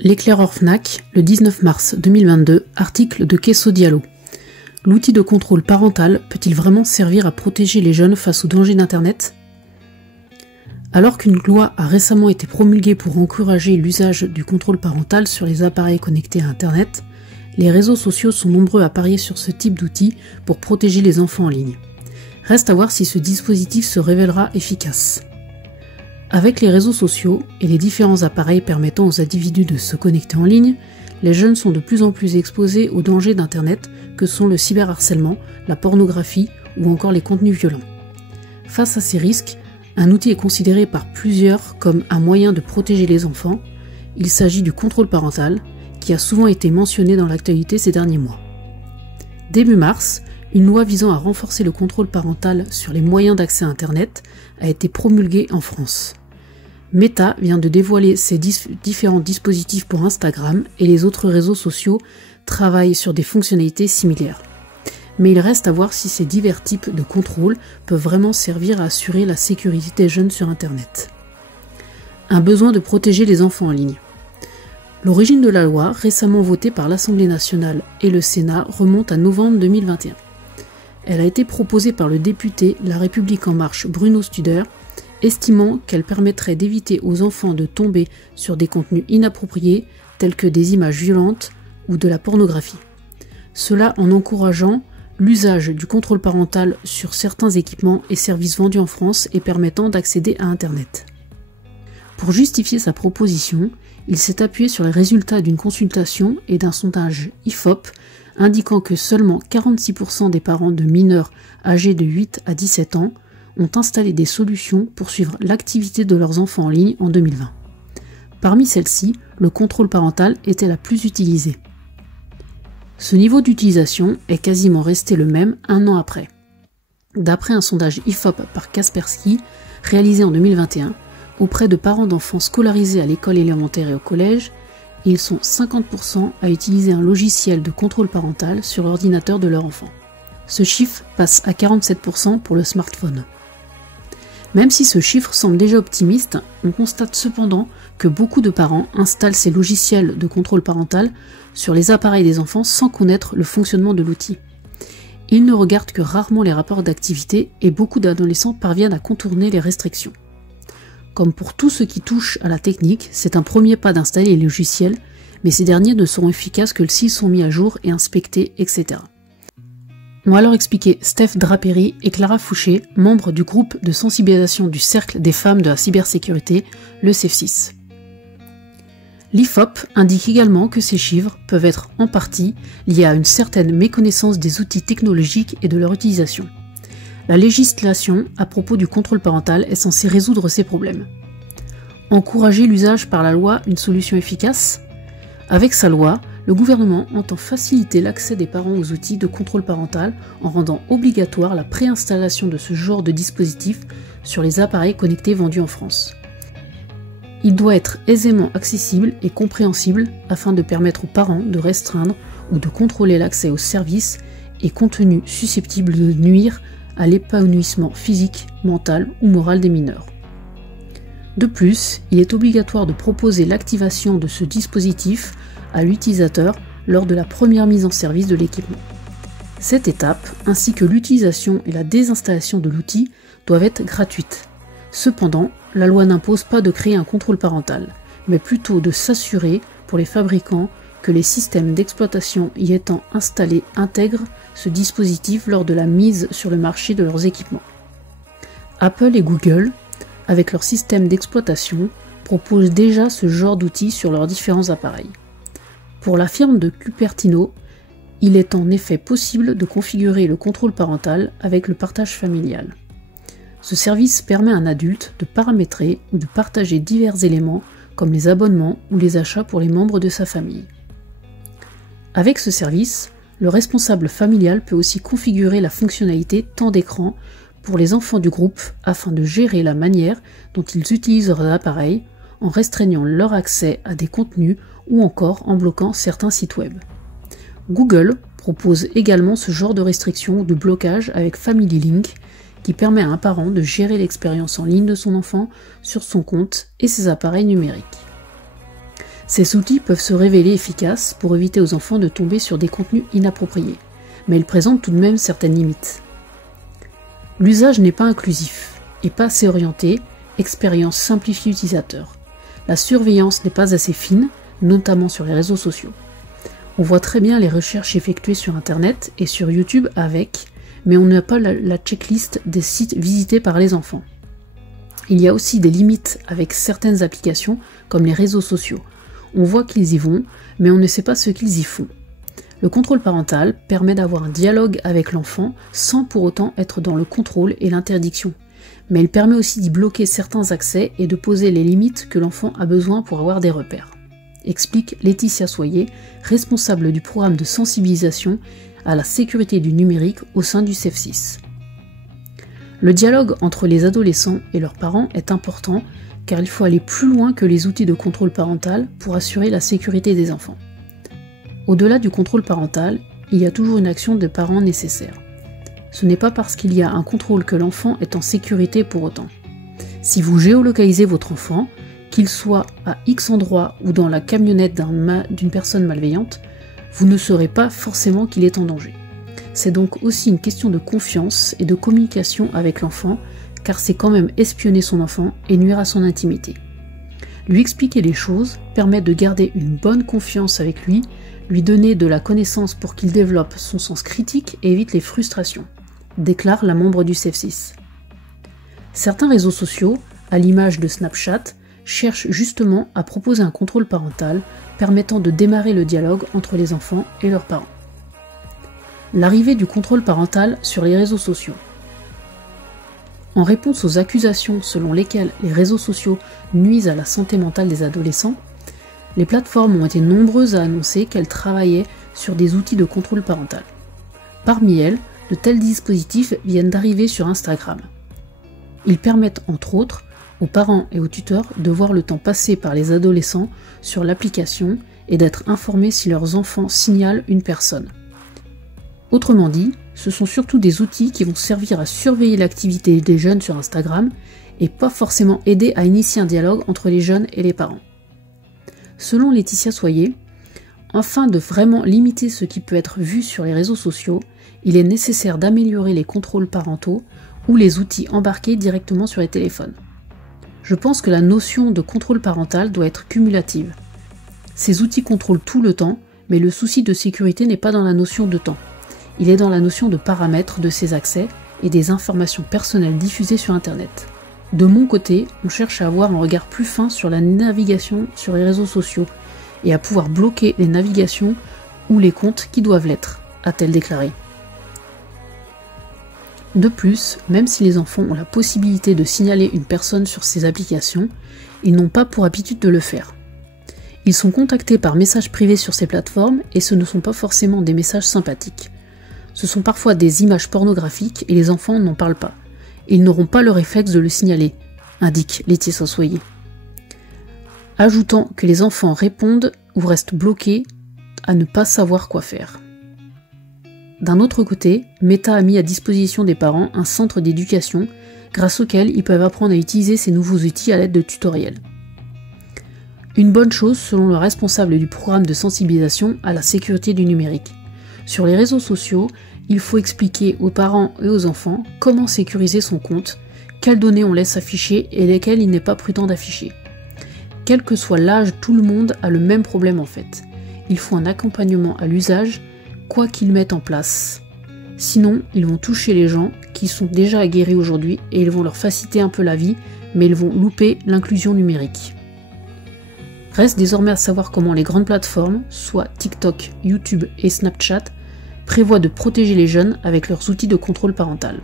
L'éclaireur Fnac, le 19 mars 2022, article de Kesso Diallo. L'outil de contrôle parental peut-il vraiment servir à protéger les jeunes face aux dangers d'Internet ? Alors qu'une loi a récemment été promulguée pour encourager l'usage du contrôle parental sur les appareils connectés à Internet, les réseaux sociaux sont nombreux à parier sur ce type d'outil pour protéger les enfants en ligne. Reste à voir si ce dispositif se révélera efficace. Avec les réseaux sociaux et les différents appareils permettant aux individus de se connecter en ligne, les jeunes sont de plus en plus exposés aux dangers d'Internet que sont le cyberharcèlement, la pornographie ou encore les contenus violents. Face à ces risques, un outil est considéré par plusieurs comme un moyen de protéger les enfants. Il s'agit du contrôle parental, qui a souvent été mentionné dans l'actualité ces derniers mois. Début mars, une loi visant à renforcer le contrôle parental sur les moyens d'accès à Internet a été promulguée en France. Meta vient de dévoiler ses différents dispositifs pour Instagram et les autres réseaux sociaux travaillent sur des fonctionnalités similaires. Mais il reste à voir si ces divers types de contrôle peuvent vraiment servir à assurer la sécurité des jeunes sur Internet. Un besoin de protéger les enfants en ligne. L'origine de la loi, récemment votée par l'Assemblée nationale et le Sénat, remonte à novembre 2021. Elle a été proposée par le député La République En Marche Bruno Studer, estimant qu'elle permettrait d'éviter aux enfants de tomber sur des contenus inappropriés tels que des images violentes ou de la pornographie. Cela en encourageant l'usage du contrôle parental sur certains équipements et services vendus en France et permettant d'accéder à Internet. Pour justifier sa proposition, il s'est appuyé sur les résultats d'une consultation et d'un sondage IFOP indiquant que seulement 46% des parents de mineurs âgés de 8 à 17 ans ont installé des solutions pour suivre l'activité de leurs enfants en ligne en 2020. Parmi celles-ci, le contrôle parental était la plus utilisée. Ce niveau d'utilisation est quasiment resté le même un an après. D'après un sondage IFOP par Kaspersky, réalisé en 2021, auprès de parents d'enfants scolarisés à l'école élémentaire et au collège, ils sont 50% à utiliser un logiciel de contrôle parental sur l'ordinateur de leur enfant. Ce chiffre passe à 47% pour le smartphone. Même si ce chiffre semble déjà optimiste, on constate cependant que beaucoup de parents installent ces logiciels de contrôle parental sur les appareils des enfants sans connaître le fonctionnement de l'outil. Ils ne regardent que rarement les rapports d'activité et beaucoup d'adolescents parviennent à contourner les restrictions. Comme pour tout ce qui touche à la technique, c'est un premier pas d'installer les logiciels, mais ces derniers ne seront efficaces que s'ils sont mis à jour et inspectés, etc. Ont alors expliqué Steph Drapery et Clara Fouché, membres du groupe de sensibilisation du Cercle des femmes de la cybersécurité, le CEF6. L'IFOP indique également que ces chiffres peuvent être en partie liés à une certaine méconnaissance des outils technologiques et de leur utilisation. La législation à propos du contrôle parental est censée résoudre ces problèmes. Encourager l'usage par la loi une solution efficace ? Avec sa loi, le gouvernement entend faciliter l'accès des parents aux outils de contrôle parental en rendant obligatoire la préinstallation de ce genre de dispositif sur les appareils connectés vendus en France. Il doit être aisément accessible et compréhensible afin de permettre aux parents de restreindre ou de contrôler l'accès aux services et contenus susceptibles de nuire à l'épanouissement physique, mental ou moral des mineurs. De plus, il est obligatoire de proposer l'activation de ce dispositif à l'utilisateur lors de la première mise en service de l'équipement. Cette étape, ainsi que l'utilisation et la désinstallation de l'outil, doivent être gratuites. Cependant, la loi n'impose pas de créer un contrôle parental, mais plutôt de s'assurer, pour les fabricants, que les systèmes d'exploitation y étant installés intègrent ce dispositif lors de la mise sur le marché de leurs équipements. Apple et Google, avec leur système d'exploitation, proposent déjà ce genre d'outils sur leurs différents appareils. Pour la firme de Cupertino, il est en effet possible de configurer le contrôle parental avec le partage familial. Ce service permet à un adulte de paramétrer ou de partager divers éléments comme les abonnements ou les achats pour les membres de sa famille. Avec ce service, le responsable familial peut aussi configurer la fonctionnalité temps d'écran pour les enfants du groupe afin de gérer la manière dont ils utilisent leurs appareils en restreignant leur accès à des contenus ou encore en bloquant certains sites web. Google propose également ce genre de restriction ou de blocage avec Family Link qui permet à un parent de gérer l'expérience en ligne de son enfant sur son compte et ses appareils numériques. Ces outils peuvent se révéler efficaces pour éviter aux enfants de tomber sur des contenus inappropriés, mais ils présentent tout de même certaines limites. L'usage n'est pas inclusif et pas assez orienté, expérience simplifiée utilisateur. La surveillance n'est pas assez fine, notamment sur les réseaux sociaux. On voit très bien les recherches effectuées sur Internet et sur YouTube avec, mais on n'a pas la checklist des sites visités par les enfants. Il y a aussi des limites avec certaines applications comme les réseaux sociaux. On voit qu'ils y vont, mais on ne sait pas ce qu'ils y font. Le contrôle parental permet d'avoir un dialogue avec l'enfant sans pour autant être dans le contrôle et l'interdiction. Mais il permet aussi d'y bloquer certains accès et de poser les limites que l'enfant a besoin pour avoir des repères. Explique Laetitia Soyer, responsable du programme de sensibilisation à la sécurité du numérique au sein du CEF6. Le dialogue entre les adolescents et leurs parents est important car il faut aller plus loin que les outils de contrôle parental pour assurer la sécurité des enfants. Au-delà du contrôle parental, il y a toujours une action des parents nécessaire. Ce n'est pas parce qu'il y a un contrôle que l'enfant est en sécurité pour autant. Si vous géolocalisez votre enfant, qu'il soit à X endroit ou dans la camionnette d'une personne malveillante, vous ne saurez pas forcément qu'il est en danger. C'est donc aussi une question de confiance et de communication avec l'enfant, car c'est quand même espionner son enfant et nuire à son intimité. Lui expliquer les choses permet de garder une bonne confiance avec lui donner de la connaissance pour qu'il développe son sens critique et évite les frustrations, déclare la membre du CEF6. Certains réseaux sociaux, à l'image de Snapchat, cherchent justement à proposer un contrôle parental permettant de démarrer le dialogue entre les enfants et leurs parents. L'arrivée du contrôle parental sur les réseaux sociaux. En réponse aux accusations selon lesquelles les réseaux sociaux nuisent à la santé mentale des adolescents, les plateformes ont été nombreuses à annoncer qu'elles travaillaient sur des outils de contrôle parental. Parmi elles, de tels dispositifs viennent d'arriver sur Instagram. Ils permettent entre autres aux parents et aux tuteurs de voir le temps passé par les adolescents sur l'application et d'être informés si leurs enfants signalent une personne. Autrement dit, ce sont surtout des outils qui vont servir à surveiller l'activité des jeunes sur Instagram et pas forcément aider à initier un dialogue entre les jeunes et les parents. Selon Laetitia Soyer, afin de vraiment limiter ce qui peut être vu sur les réseaux sociaux, il est nécessaire d'améliorer les contrôles parentaux ou les outils embarqués directement sur les téléphones. Je pense que la notion de contrôle parental doit être cumulative. Ces outils contrôlent tout le temps, mais le souci de sécurité n'est pas dans la notion de temps. Il est dans la notion de paramètres de ces accès et des informations personnelles diffusées sur Internet. De mon côté, on cherche à avoir un regard plus fin sur la navigation sur les réseaux sociaux et à pouvoir bloquer les navigations ou les comptes qui doivent l'être, a-t-elle déclaré. De plus, même si les enfants ont la possibilité de signaler une personne sur ces applications, ils n'ont pas pour habitude de le faire. Ils sont contactés par messages privés sur ces plateformes et ce ne sont pas forcément des messages sympathiques. Ce sont parfois des images pornographiques et les enfants n'en parlent pas. Ils n'auront pas le réflexe de le signaler, indique Laetitia Soyer. Ajoutant que les enfants répondent ou restent bloqués à ne pas savoir quoi faire. D'un autre côté, Meta a mis à disposition des parents un centre d'éducation grâce auquel ils peuvent apprendre à utiliser ces nouveaux outils à l'aide de tutoriels. Une bonne chose selon le responsable du programme de sensibilisation à la sécurité du numérique. Sur les réseaux sociaux, il faut expliquer aux parents et aux enfants comment sécuriser son compte, quelles données on laisse afficher et lesquelles il n'est pas prudent d'afficher. Quel que soit l'âge, tout le monde a le même problème en fait. Il faut un accompagnement à l'usage, quoi qu'ils mettent en place. Sinon, ils vont toucher les gens qui sont déjà aguerris aujourd'hui et ils vont leur faciliter un peu la vie, mais ils vont louper l'inclusion numérique. Reste désormais à savoir comment les grandes plateformes, soit TikTok, YouTube et Snapchat, prévoient de protéger les jeunes avec leurs outils de contrôle parental.